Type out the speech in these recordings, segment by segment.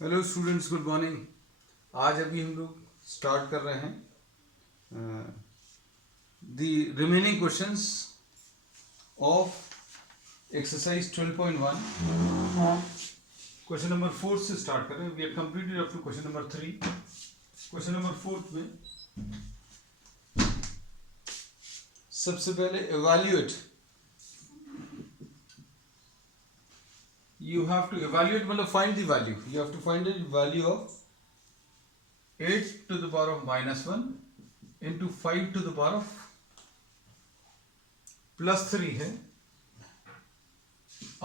Hello students, good morning. आज अभी हम लोग स्टार्ट कर रहे हैं the remaining questions of exercise 12.1। Question number 4 से स्टार्ट कर रहे हैं। We have completed up to question number 3। Question number 4 में सबसे पहले evaluate, you have to evaluate मतलब find the value. You have to find the value of 8 to the power of minus 1 into 5 to the power of plus 3 है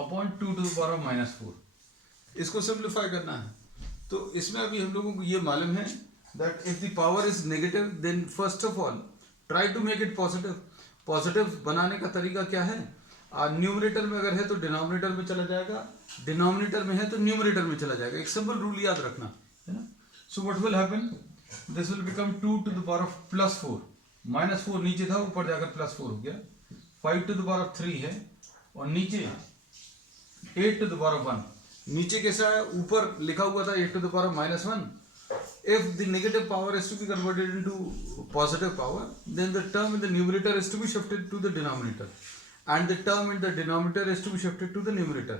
upon 2 to the power of minus 4। इसको simplify करना है। तो इसमें अभी हम लोगों को ये मालूम है that if the power is negative then first of all try to make it positive। Positive बनाने का तरीका क्या है? न्यूमरेटर में अगर है तो डिनोमिनेटर में चला जाएगा, डिनोमिनेटर में है तो न्यूमरेटर में चला जाएगा। एक सिंपल रूल याद रखना है ना। So what will happen, this will become 2 to the power of plus 4। Minus 4 नीचे था, ऊपर जाकर प्लस 4 हो गया। 5 to the power of 3 है और नीचे 8 to the power of 1। नीचे कैसा है? ऊपर लिखा हुआ था 8 to the power of minus 1। If the negative power is to be converted into positive power, then the term in the numerator is to be shifted to the denominator, and the term in the denominator is to be shifted to the numerator.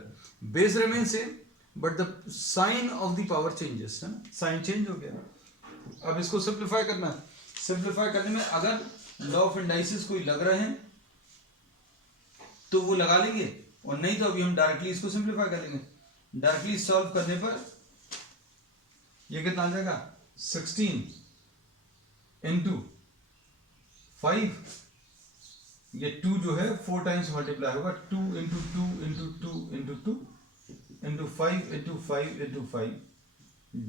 Base remains same, but the sign of the power changes, है ना? Sign change हो गया। अब इसको simplify करना है। Simplify करने में अगर लॉ ऑफ इंडाइसिस कोई लग रहे हैं तो वो लगा लेंगे, और नहीं तो अभी हम डायरेक्टली इसको सिंप्लीफाई कर लेंगे। डायरेक्टली सॉल्व करने पर ये कितना आ जाएगा? 16 इंटू 5, ये 2 जो है 4 टाइम्स मल्टीप्लाई होगा। 2 into 2 into 2 into 2 into 5 into 5 into 5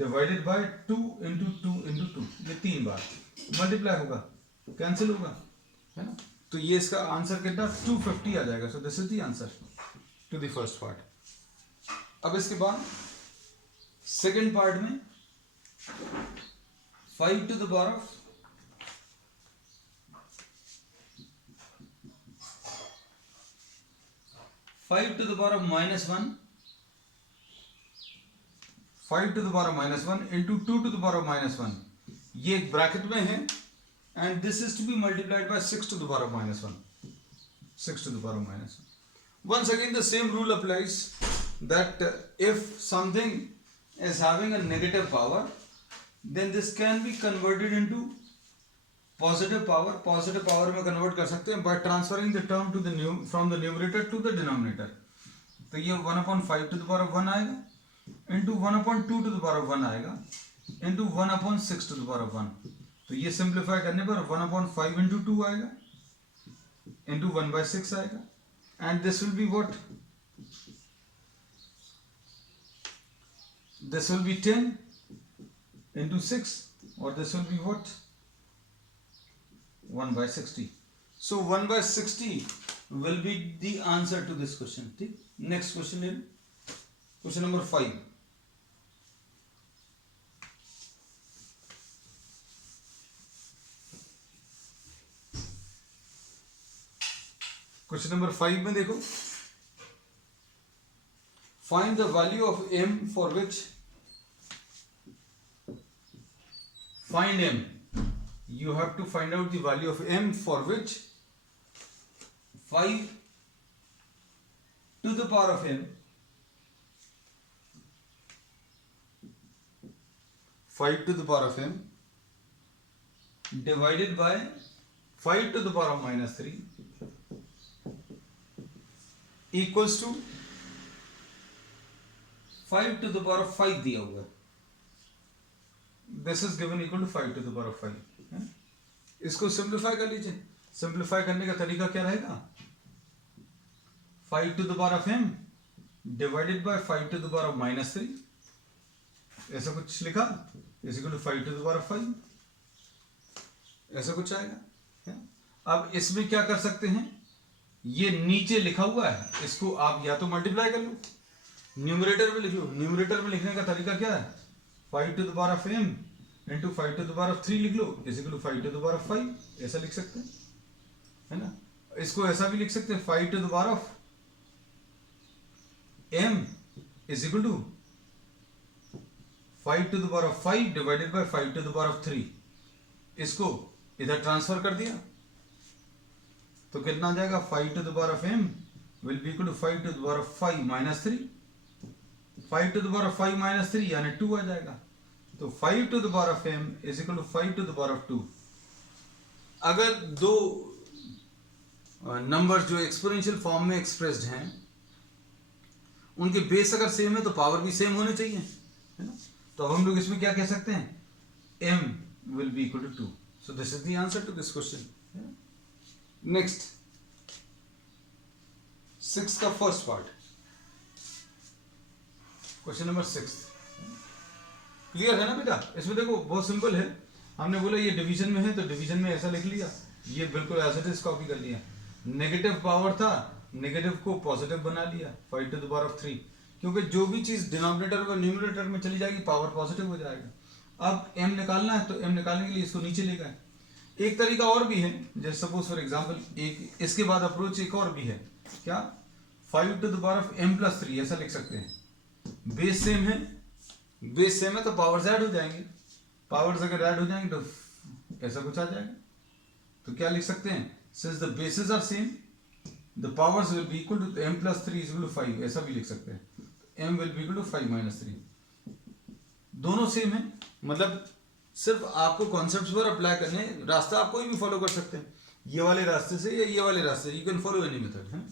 divided by 2 into 2 into 2। ये 3 बार मल्टीप्लाई होगा, कैंसिल होगा, है ना। तो ये इसका आंसर कितना? 250 आ जाएगा। So this is the answer to the first part. अब इसके बाद सेकेंड पार्ट में 5 to the power of 5 to the power of minus 1, 5 to the power of minus 1 into 2 to the power of minus 1। ये bracket में है, and this is to be multiplied by 6 to the power of minus 1, 6 to the power of minus 1। Once again the same rule applies that if something is having a negative power, then this can be converted into positive power। positive power में convert कर सकते हैं by transferring the term to the from the numerator to the denominator। तो ये 1/5 to the power of 1 आएगा into 1/2 to the power of 1 आएगा into 1/6 to the power of 1। तो ये सिंप्लीफाई करने पर 1/5 into 2 आएगा into 1/6 आएगा, and this will be what? This will be 10 into 6, or this will be what? 1/60। So 1/60 will be the answer to this question। ठीक, next question is question number 5। Question number 5 में देखो, find the value of m for which, find m, you have to find out the value of m for which 5 to the power of m, 5 to the power of m divided by 5 to the power of minus 3 equals to 5 to the power of 5 दिया हुआ है। This is given equal to 5 to the power of 5। इसको simplify कर लीजिए। Simplify करने का तरीका क्या रहेगा? 5 to the power of m divided by 5 to the power of minus 3, ऐसा कुछ लिखा, is equal to 5 to the power of 5, ऐसा कुछ आएगा। अब इसमें क्या कर सकते हैं? ये नीचे लिखा हुआ है, इसको आप या तो मल्टीप्लाई कर लो, न्यूमरेटर में लिख लो। न्यूमरेटर में लिखने का तरीका क्या है? 5 to the power of m into 5 to the power of 3 लिख लो, is equal to 5 to the power of 5, ऐसा लिख सकते हैं, है ना। इसको ऐसा भी लिख सकते हैं, 5 to the power of m is equal to 5 to the power of 5 divided by 5 to the power of 3, इसको इधर ट्रांसफर कर दिया तो कितना आ जाएगा, 5 to the power of m will be equal to 5 to the power of 5 minus 3, 5 to the power of 5 minus 3 यानी 2 आ जाएगा। तो 5 to the power of m is equal to 5 to the power of 2। अगर दो number जो exponential form में expressed हैं उनके base अगर सेम है तो पावर भी सेम होने चाहिए, है ना। तो अब हम लोग इसमें क्या कह सकते हैं, m will be equal to 2। so this is the answer to this question। Next 6 का first part, question number 6। Clear है ना बेटा? इसमें देखो बहुत सिंपल है, हमने बोला ये डिवीजन में है तो डिवीजन में ऐसा लिख लिया, ये बिल्कुल एज इट इज कॉपी कर लिया। नेगेटिव पावर था, नेगेटिव को पॉजिटिव बना लिया 5 to the power of 3, क्योंकि जो भी चीज डिनोमिनेटर और न्यूमरेटर में चली जाएगी पावर पॉजिटिव हो जाएगा। अब m निकालना है तो m निकालने के लिए इसको नीचे ले गए। एक तरीका और भी है, जैसे सपोज फॉर एग्जांपल एक इसके बाद अप्रोच एक और भी है, क्या 5 to the power of m plus 3 ऐसा लिख सकते हैं। बेस सेम है, बेस सेम है तो पावर्स ऐड हो जाएंगे, पावर्स अगर ऐड हो जाएंगे तो ऐसा कुछ आ जाएगा। तो क्या लिख सकते हैं, since the basis are same the powers will be equal to m plus 3 is equal to 5, ऐसा भी लिख सकते हैं। m will be equal to 5 minus 3, दोनों सेम है, मतलब सिर्फ आपको कॉन्सेप्ट्स पर अप्लाई करने, रास्ता आप कोई भी फॉलो कर सकते हैं, ये वाले रास्ते से या ये वाले रास्ते, you can follow any method, है।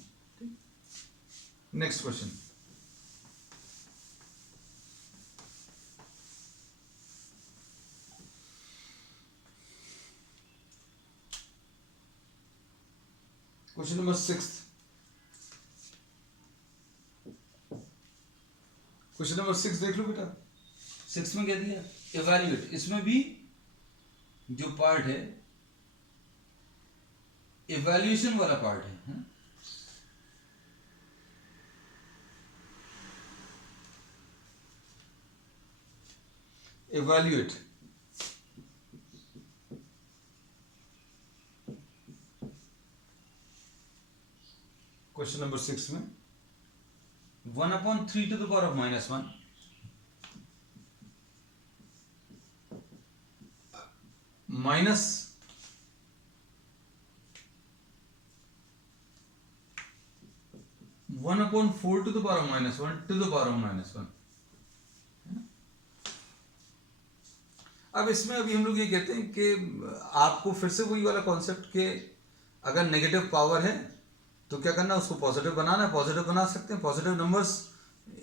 Next question, question number 6। Question number 6 देख लो बेटा। 6 में क्या दिया, इवैल्यूएट। इसमें भी जो पार्ट है इवैल्यूएशन वाला पार्ट है। इवैल्यूएट, क्वेश्चन नंबर 6 में 1/3 to the power of -1 minus 1/4 to the power of -1 to the power of -1। अब इसमें अभी हम लोग ये कहते हैं कि आपको फिर से वही वाला कॉन्सेप्ट के अगर नेगेटिव पावर है तो क्या करना है, उसको पॉजिटिव बनाना है। पॉजिटिव बना सकते हैं, positive numbers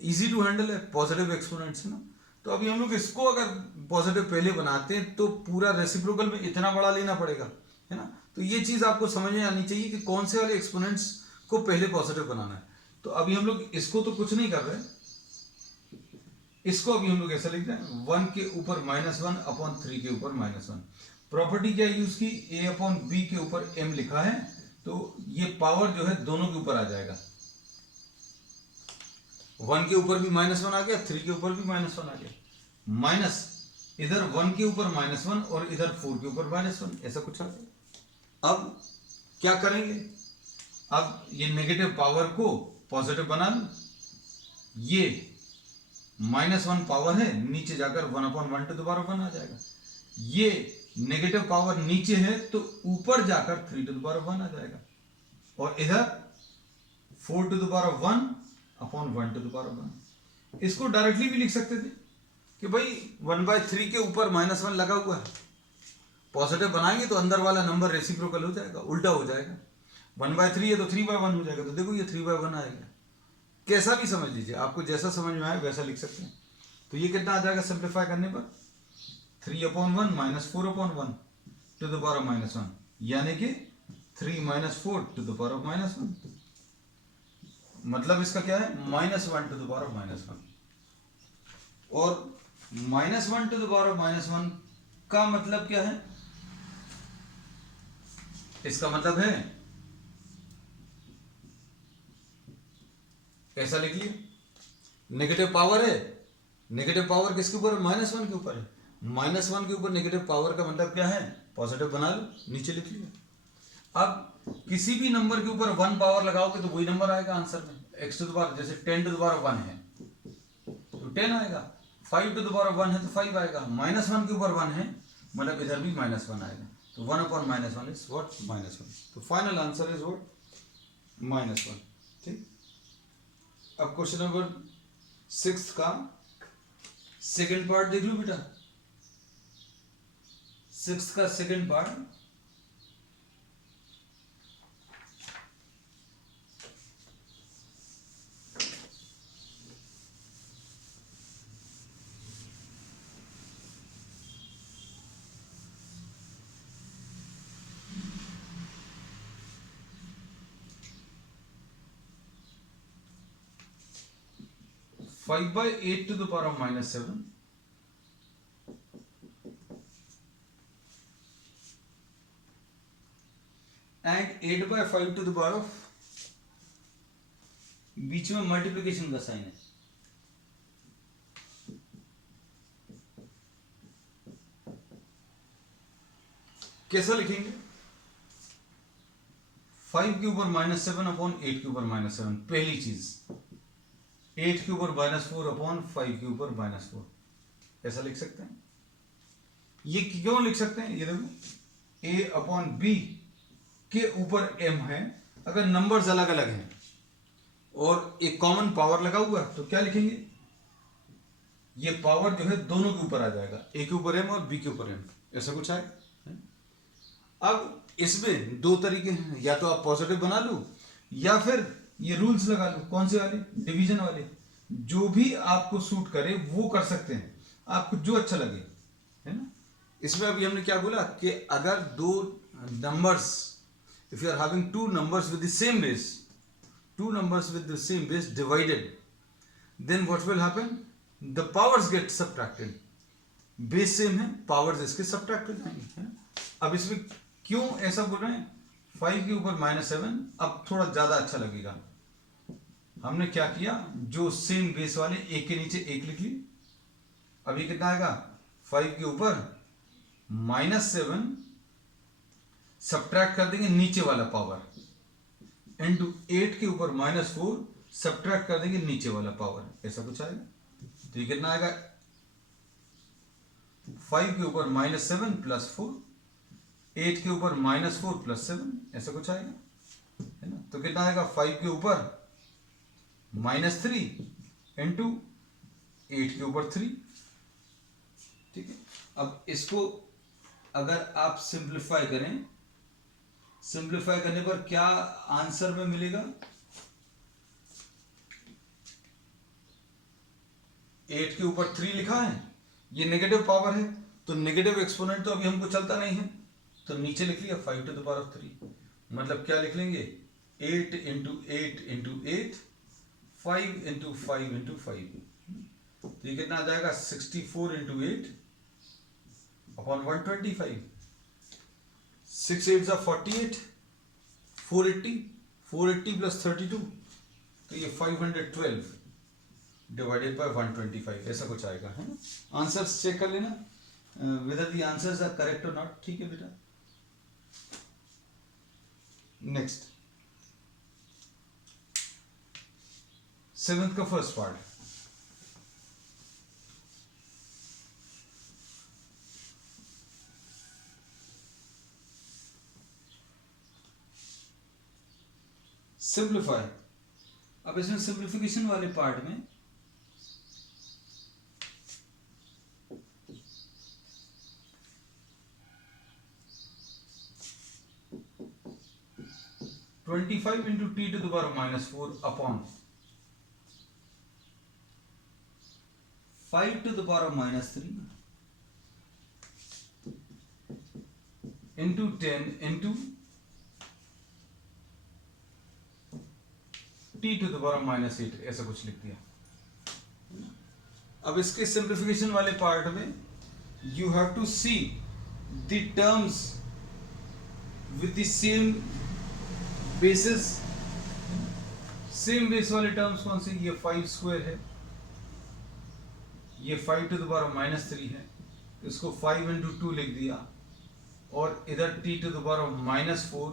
easy to handle है, पॉजिटिव एक्सपोनेंट्स है ना। तो अभी हम लोग इसको अगर पॉजिटिव पहले बनाते हैं तो पूरा रेसिप्रोकल में इतना बड़ा लेना पड़ेगा, है ना। तो ये चीज आपको समझ में आनी चाहिए कि कौन से वाले एक्सपोनेंट्स को पहले पॉजिटिव बनाना है। तो अभी हम लोग इसको तो कुछ नहीं कर रहे, इसको अभी हम लोग ऐसा लिख रहे हैं 1 के ऊपर -1/3 के ऊपर -1। प्रॉपर्टी क्या यूज की, a/b के ऊपर m लिखा है, तो ये पावर जो है दोनों के ऊपर आ जाएगा। 1 के ऊपर भी -1 आ गया, 3 के ऊपर भी -1 आ गया, माइनस इधर 1 के ऊपर -1 और इधर 4 के ऊपर -1, ऐसा कुछ आ गया। अब क्या करेंगे, अब ये नेगेटिव पावर को पॉजिटिव बना लो, ये -1 पावर है, नीचे जाकर 1/1 to the power of 1 आ जाएगा। ये नेगेटिव पावर नीचे है तो ऊपर जाकर 3 to the power of 1 आ जाएगा, और इधर 4 to the power of 1/1 to the power of 1। इसको डायरेक्टली भी लिख सकते थे कि भाई 1/3 के ऊपर -1 लगा हुआ है, पॉजिटिव बनाएंगे तो अंदर वाला नंबर रेसिप्रोकल हो जाएगा, उल्टा हो जाएगा। 1/3 है तो 3/1 हो जाएगा, तो देखो ये 3/1 आएगा। कैसा भी समझ लीजिए, आपको जैसा समझ में आए वैसा लिख सकते हैं। तो ये कितना आ जाएगा सिंप्लीफाई करने पर, 3/1 -4/1 to the power of -1, यानी कि 3 - 4 to the power of -1। मतलब इसका क्या है, -1 to the power of -1। और -1 to the power of -1 का मतलब क्या है, इसका मतलब है ऐसा लिख लिया, नेगेटिव पावर है, नेगेटिव पावर किसके ऊपर है, -1 के ऊपर है। -1 के ऊपर नेगेटिव पावर का मतलब क्या है, पॉजिटिव बना लो, नीचे लिख लिया। अब किसी भी नंबर के ऊपर 1 पावर लगाओगे तो वही नंबर आएगा आंसर में, x to the power, जैसे 10 to the power of 1 है तो 10 आएगा, 5 टू द पावर 1 है तो 5 आएगा, -1 के ऊपर 1 है मतलब इधर भी -1 आएगा, तो 1/-1 इज व्हाट -1। तो फाइनल आंसर इज व्हाट -1। ठीक, अब क्वेश्चन नंबर 6 का सेकंड पार्ट देख लो बेटा। 6 का second part, (5/8 to the power of -7) and 8/5 to the power of, बीच में मल्टीप्लिकेशन का साइन है, कैसा लिखेंगे? 5 के ऊपर -7 अपॉन 8 के ऊपर -7, पहली चीज 8 के ऊपर -4 अपॉन 5 के ऊपर -4, ऐसा लिख सकते हैं। ये क्यों लिख सकते हैं? ये देखो a अपॉन b के ऊपर m है, अगर नंबर्स अलग अलग हैं और एक कॉमन पावर लगा हुआ तो क्या लिखेंगे? ये पावर जो है दोनों के ऊपर आ जाएगा, a के ऊपर m और b के ऊपर m, ऐसा कुछ आएगा। अब इसमें दो तरीके हैं, या तो आप पॉजिटिव बना लो या फिर ये रूल्स लगा लो। कौन से वाले? डिवीजन वाले। जो भी आपको सूट करे वो कर सकते हैं, आपको जो अच्छा लगे, है ना। इसमें अभी हमने क्या बोला कि अगर दो numbers, if you are having two numbers with the same base, two numbers with the same base divided, then what will happen? The powers get subtracted. Base same है, पावर्स इसके सबट्रैक्ट हो जाएंगे, है ना। अब इसमें क्यों ऐसा बोल रहे हैं? 5 के ऊपर -7 अब थोड़ा ज्यादा अच्छा लगेगा। हमने क्या किया, जो सेम बेस वाले एक के नीचे एक लिख ली। अभी कितना आएगा? 5 के ऊपर -7 सब्ट्रैक्ट कर देंगे नीचे वाला पावर, इनटू 8 के ऊपर -4 सब्ट्रैक्ट कर देंगे नीचे वाला पावर, ऐसा कुछ आएगा। तो ये कितना आएगा? 5 के ऊपर -7 + 4, 8 के ऊपर -4 + 7, ऐसा कुछ आएगा, है ना। तो कितना आएगा? 5 के ऊपर -3 इंटू 8 के ऊपर 3। ठीक है, अब इसको अगर आप सिंप्लीफाई करें, सिंप्लीफाई करने पर क्या आंसर में मिलेगा? 8 के ऊपर 3 लिखा है, ये नेगेटिव पावर है तो नेगेटिव एक्सपोनेंट तो अभी हमको चलता नहीं है, तो नीचे लिख लिया 5 टू द पावर ऑफ 3। मतलब क्या लिख लेंगे? 8 इंटू 8 इंटू 8, 5 इंटू 5 इंटू 5। तो ये कितना आ जाएगा? 64 इंटू 8 अपॉन 125। 6 8 जा 48, 480, 480 प्लस 32, तो ये 512 डिवाइडेड बाय 125, ऐसा कुछ आएगा, है ना। आंसर्स चेक कर लेना whether the answers are correct or not। ठीक है बेटा, नेक्स्ट 7th का फर्स्ट पार्ट। सिंप्लीफाई। अब इसमें सिंप्लीफिकेशन वाले पार्ट में (25 into t to the power -4 upon 5 to the power of -3 into 10 into t to the power of -8, ऐसा कुछ लिख दिया। अब इसके सिंप्लीफिकेशन वाले पार्ट में you have to see the terms with the same basis. Same base वाले terms कौन से? ये 5 स्क्वायर है, ये 5 टू द पावर -3 है, इसको 5 इंटू 2 लिख दिया, और इधर t to the power -4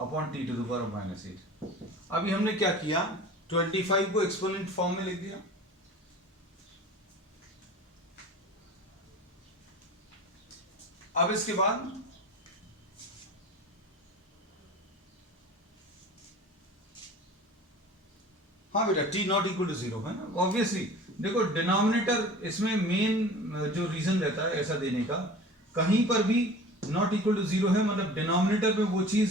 upon t to the power -8। अभी हमने क्या किया? 25 को एक्सपोनेंट फॉर्म में लिख दिया, अब इसके बाद हाँ बेटा t नॉट इक्वल टू 0 है ना, ऑब्वियसली देखो डिनोमिनेटर इसमें मेन जो रीजन रहता है ऐसा देने का, कहीं पर भी नॉट इक्वल टू 0 है मतलब डिनोमिनेटर में वो चीज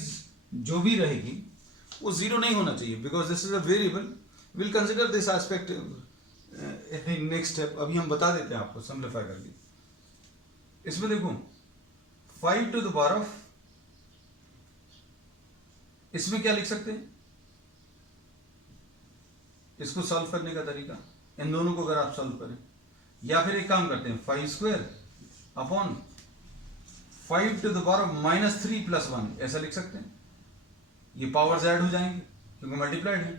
जो भी रहेगी वो 0 नहीं होना चाहिए, because this is a variable. Will consider this aspect in next step. अभी हम बता देते हैं आपको सिंप्लीफाई करके। इसमें देखो 5 टू द पावर ऑफ, इसमें क्या लिख सकते हैं, इसको सॉल्व करने का तरीका, इन दोनों को अगर आप सॉल्व करें, या फिर एक काम करते हैं 5 square upon 5 to the power of -3 + 1 ऐसा लिख सकते हैं। ये पावर्स ऐड हो जाएंगे क्योंकि मल्टीप्लाइड है,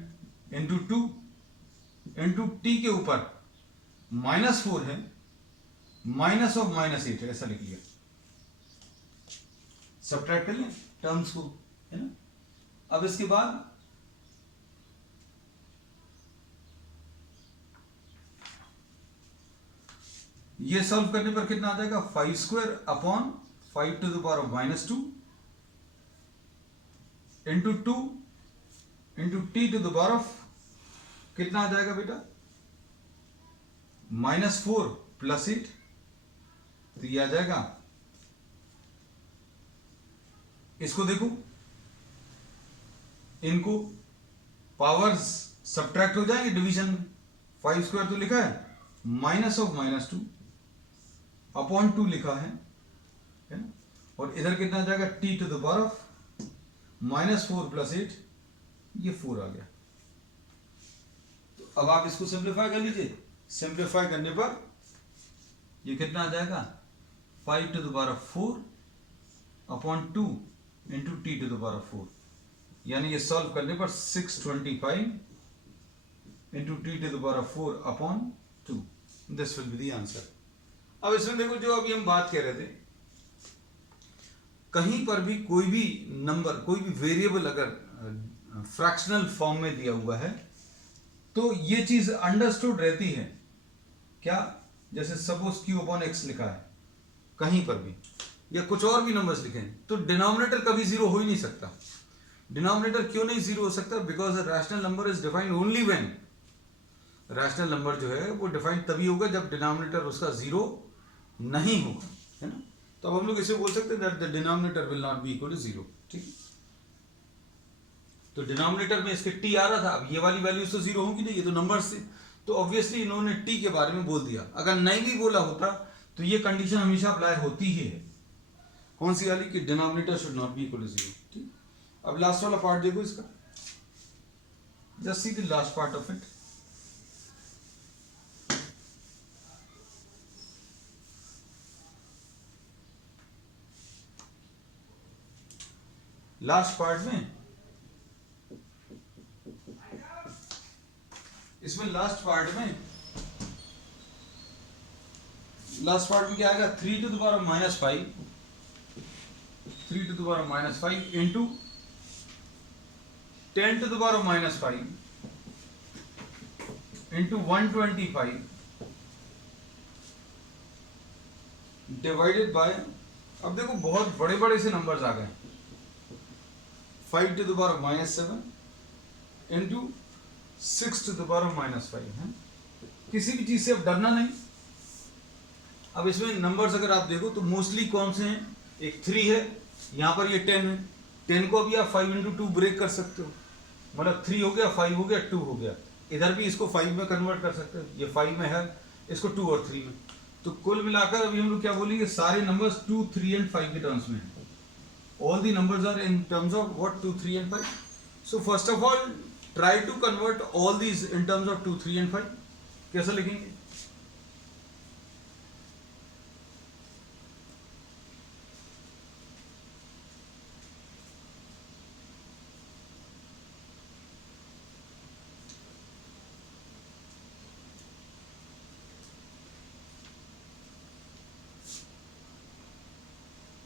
इंटू 2 इंटू टी के ऊपर -4 है, माइनस ऑफ -8 है, ऐसा लिख लिया। सब्ट्रैक्ट कर लें टर्म्स को, है ना। अब इसके बाद ये सॉल्व करने पर कितना आ जाएगा, 5 square upon 5 to the power of -2 into 2 into T to the power of कितना आ जाएगा बेटा, -4 + 8, तो ये आ जाएगा। इसको देखो, इनको पावर्स सब्ट्रैक्ट हो जाएंगे डिवीजन में। 5 स्क्वायर तो लिखा है, माइनस ऑफ -2 अपॉन 2 लिखा है ना, और इधर कितना आ जाएगा, T to the power of -4 + 8, ये 4 आ गया। तो अब आप इसको सिंप्लीफाई कर लीजिए। सिंप्लीफाई करने पर ये कितना आ जाएगा, 5 to the power of 4 upon 2 into T to the power of 4, यानी ये सॉल्व करने पर 625 into T to the power of 4 upon 2, this will be the answer. अब इसमें देखो, जो अभी हम बात कह रहे थे, कहीं पर भी कोई भी नंबर, कोई भी वेरिएबल अगर फ्रैक्शनल फॉर्म में दिया हुआ है तो ये चीज अंडरस्टूड रहती है क्या, जैसे सपोज q/x लिखा है कहीं पर भी, या कुछ और भी नंबर्स लिखे हैं, तो डिनोमिनेटर कभी 0 हो ही नहीं सकता। डिनोमिनेटर क्यों नहीं 0 हो सकता, because rational number is defined only when, rational number जो है वो डिफाइंड तभी होगा जब डिनोमिनेटर उसका 0 नहीं होगा, है ना। तो अब हम लोग इसे बोल सकते हैं that the denominator will not be equal to 0, ठीक है। तो डिनोमिनेटर में इसके t आ रहा था, अब ये वाली वैल्यूज तो 0 होंगी नहीं, ये तो नंबर्स थे, तो ऑब्वियसली इन्होंने t के बारे में बोल दिया। अगर नहीं भी बोला होता तो ये कंडीशन हमेशा अप्लाई होती ही है, कौन सी वाली, कि denominator should not be equal to 0, ठीक। अब लास्ट वाला पार्ट देखो इसका, just see the last part of it. Last part में, इसमें लास्ट पार्ट में क्या आएगा, 3 to the power of -5, 3 to the power of -5 into 10 to the power of -5 into 125 divided by, अब देखो बहुत बड़े बड़े से नंबर्स आ गए, 5 to the power of -7 into 6 to the power of -5 है। किसी भी चीज से अब डरना नहीं। अब इसमें नंबर्स अगर आप देखो तो मोस्टली कौन से हैं, एक 3 है, यहाँ पर ये 10 है, 10 को भी आप 5 इंटू 2 ब्रेक कर सकते हो, मतलब 3 हो गया, 5 हो गया, 2 हो गया। इधर भी इसको 5 में कन्वर्ट कर सकते हो, ये 5 में है, इसको 2 और 3 में। तो कुल मिलाकर अभी हम लोग क्या बोलेंगे, सारे नंबर्स 2, 3 एंड 5 के टर्म्स में है। All the numbers are in terms of what, 2, 3 and 5. So first of all, try to convert all these in terms of 2, 3 and 5. कैसे लिखेंगे?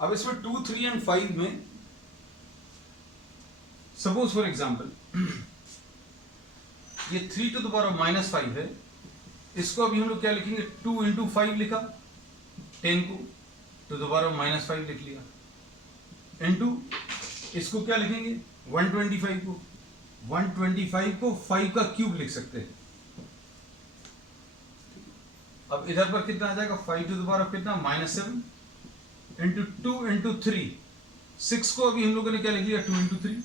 अब इसमें 2, 3 एंड 5 में सपोज फॉर एग्जाम्पल ये 3 टू द पावर ऑफ -5 है, इसको अभी हम लोग क्या लिखेंगे, 2 इंटू 5 लिखा 10 को, टू द पावर माइनस 5 लिख लिया, इनटू इसको क्या लिखेंगे 125 को, 125 को 5 का क्यूब लिख सकते हैं। अब इधर पर कितना आ जाएगा 5 टू द पावर कितना -7 इंटू 2 इंटू 3, 6 को अभी हम लोगों ने क्या लिख लिया 2 इंटू 3,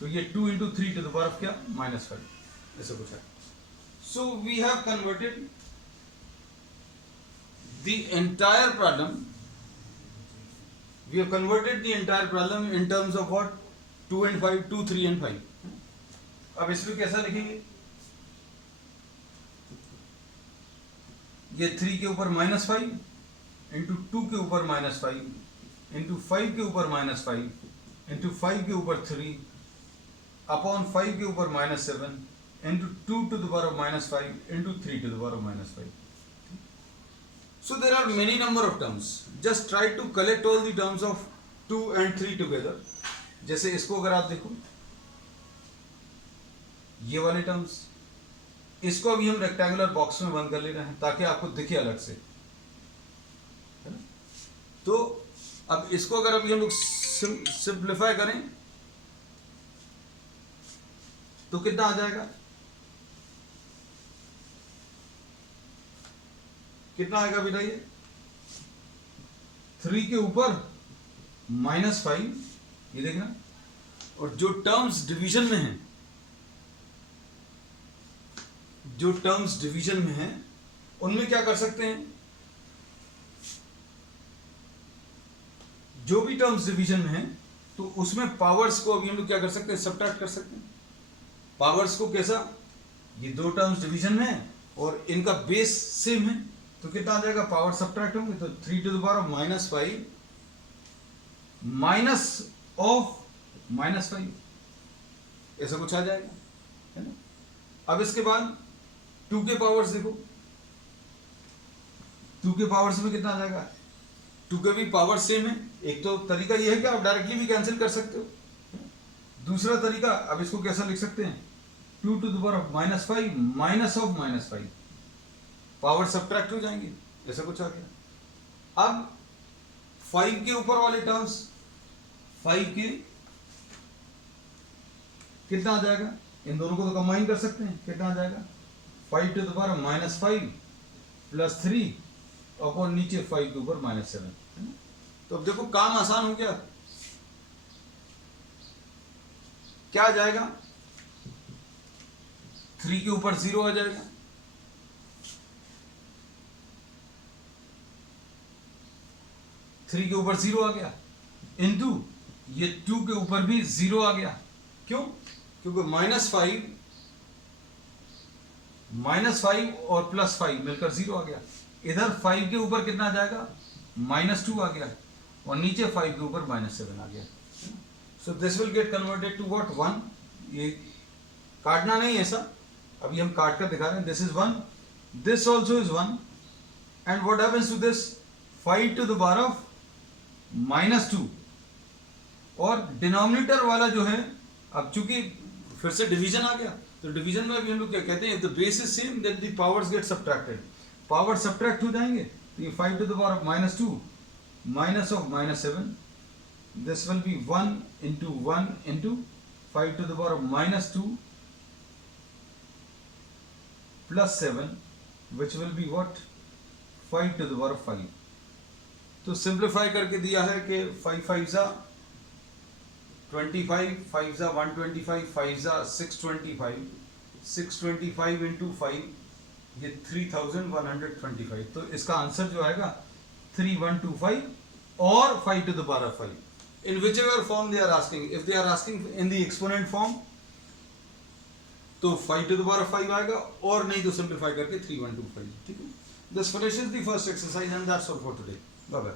तो ये 2 इंटू 3 टू द पावर क्या -5, ऐसा कुछ है। So we have converted the entire problem, we have converted the entire problem in terms of what 2 and 5, 2, 3 and 5. अब इसमें कैसा लिखेंगे, ये 3 के ऊपर -5 इंटू 2 के ऊपर -5 इंटू 5 के ऊपर -5 इंटू 5 के ऊपर 3 अपॉन 5 के ऊपर -7 into 2 to the power -5 into 3 to the power -5. So there are many number of terms. Just try to collect all the terms of 2 and 3 together. जैसे इसको अगर आप देखो, ये वाले टर्म्स, इसको अभी हम रेक्टेंगुलर बॉक्स में बंद कर ले रहे हैं ताकि आपको दिखे अलग से, है ना? तो अब इसको अगर अभी हम लोग सिंप्लीफाई करें तो कितना आ जाएगा, कितना आएगा बेटा, ये 3 के ऊपर -5, ये देखना, और जो टर्म्स डिवीजन में हैं, जो टर्म्स डिवीजन में हैं उनमें क्या कर सकते हैं, जो भी टर्म्स डिवीजन में हैं तो उसमें पावर्स को अभी हम लोग क्या कर सकते हैं, सब्ट्रैक्ट कर सकते हैं। पावर्स को कैसा, ये दो टर्म्स डिवीजन में है और इनका बेस सेम है, तो कितना आ जाएगा, पावर सब्ट्रैक्ट होंगे, तो 3 to the power -5 minus of -5, ऐसा कुछ आ जाएगा, है ना? अब इसके बाद 2 के पावर्स देखो, 2 के पावर्स में कितना आ जाएगा, 2 के भी पावर सेम है। एक तो तरीका यह है कि आप डायरेक्टली भी कैंसिल कर सकते हो, दूसरा तरीका अब इसको कैसा लिख सकते हैं, 2 to the power -5 minus of -5, power subtract हो जाएंगे, ऐसा कुछ आ गया। अब 5 के ऊपर वाले टर्म्स, 5 के कितना आ जाएगा, इन दोनों को तो कंबाइन कर सकते हैं, कितना आ जाएगा 5 टू द पावर -5 प्लस 3 और नीचे 5 के ऊपर -7, है ना? तो अब देखो काम आसान हो गया, क्या आ जाएगा, 3 के ऊपर 0 आ जाएगा, 3 के ऊपर 0 आ गया, इंटू ये 2 के ऊपर भी 0 आ गया, क्यों, क्योंकि -5 और +5 मिलकर 0 आ गया, इधर 5 के ऊपर कितना आ जाएगा, -2 आ गया, और नीचे 5 के ऊपर -7 आ गया। So this will get converted to what 1, ये काटना नहीं ऐसा, अभी हम काट कर दिखा रहे हैं, this is 1, this also is 1, and what happens to this 5 to the power of -2, और डिनोमिनेटर वाला जो है, अब चूंकि फिर से डिवीजन आ गया, तो डिवीजन में भी हम लोग क्या कहते हैं, if the base is same then the powers get subtracted, power subtract हो जाएंगे, तो ये 5 to the power of -2 minus of -7, this will be 1 into 1 into 5 to the power of -2 plus 7 which will be what 5 to the power of 5। तो simplify करके दिया है कि 5 5 जा 25, 5 जा 125, 5 जा 625, 625 इंटू 5 ये 3125, तो इसका आंसर जो आएगा 3125 और 5 to the power of 5, in which ever form they are asking, if they are asking in the exponent form तो 5 टू द पावर ऑफ 5 आएगा, और नहीं तो सिंप्लीफाई करके 3125, ठीक है। This finishes the first exercise and that's all for today, bye bye.